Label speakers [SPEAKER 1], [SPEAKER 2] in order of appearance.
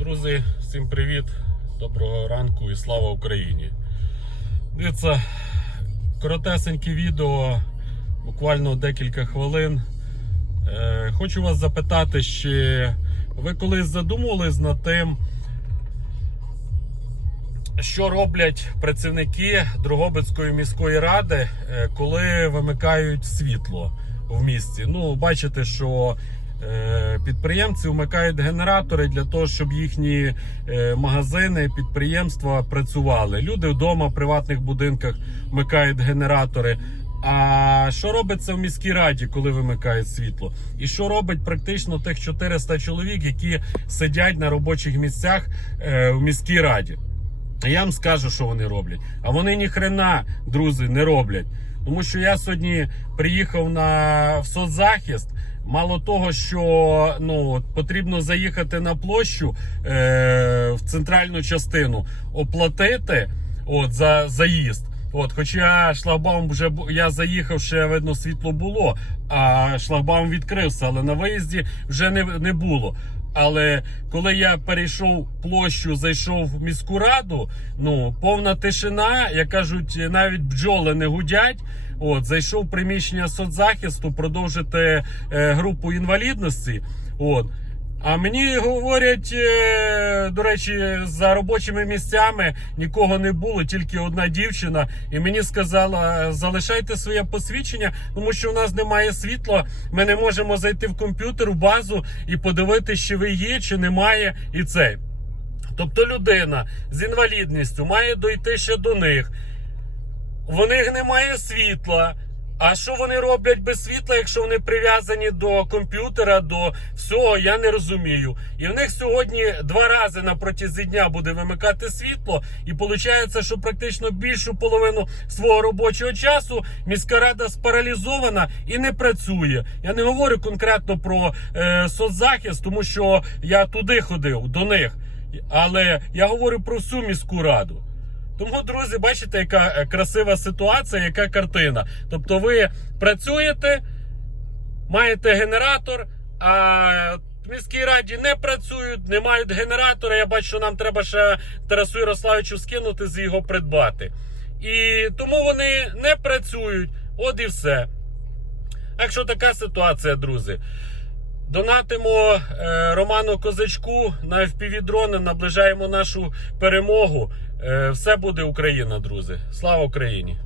[SPEAKER 1] Друзі, всім привіт, доброго ранку і слава Україні. Дивіться, коротесеньке відео, буквально декілька хвилин. Е, хочу вас запитати, чи ви колись задумувались над тим, що роблять працівники Дрогобицької міської ради, е, коли вимикають світло в місті? Ну, бачите, що підприємці вмикають генератори для того, щоб їхні е, магазини, підприємства працювали. Люди вдома в приватних будинках вмикають генератори. А що робиться в міській раді, коли вимикають світло? І що робить практично тих 400 чоловік, які сидять на робочих місцях е, в міській раді? Я вам скажу, що вони роблять. А вони ніхрена, друзі, не роблять. Тому що я сьогодні приїхав на в соцзахист. Мало того, що ну от потрібно заїхати на площу е, в центральну частину, оплатити от за заїзд. От, хоча шлагбаум вже я заїхав, ще видно, світло було, а шлагбаум відкрився, але на виїзді вже не, не було. Але коли я перейшов площу, зайшов в міську раду, ну повна тишина, як кажуть, навіть бджоли не гудять. От зайшов приміщення соцзахисту, продовжити е, групу інвалідності. От. А мені говорять, е, до речі, за робочими місцями нікого не було, тільки одна дівчина. І мені сказала: залишайте своє посвідчення, тому що у нас немає світла. Ми не можемо зайти в комп'ютер, в базу і подивитися, чи ви є, чи немає, і це. Тобто людина з інвалідністю має дойти ще до них. В них немає світла. А що вони роблять без світла, якщо вони прив'язані до комп'ютера, до всього, я не розумію. І в них сьогодні два рази на протязі дня буде вимикати світло, і виходить, що практично більшу половину свого робочого часу міська рада спаралізована і не працює. Я не говорю конкретно про е, соцзахист, тому що я туди ходив до них. Але я говорю про всю міську раду. Тому, друзі, бачите, яка е, красива ситуація, яка картина. Тобто, ви працюєте, маєте генератор, а в міській раді не працюють, не мають генератора. Я бачу, нам треба ще Тарасу Ярославичу скинути з його придбати. І тому вони не працюють. От і все. Так що така ситуація, друзі. Донатимо е, Роману Козачку на FPV-дрони, наближаємо нашу перемогу. Е, все буде Україна, друзі. Слава Україні!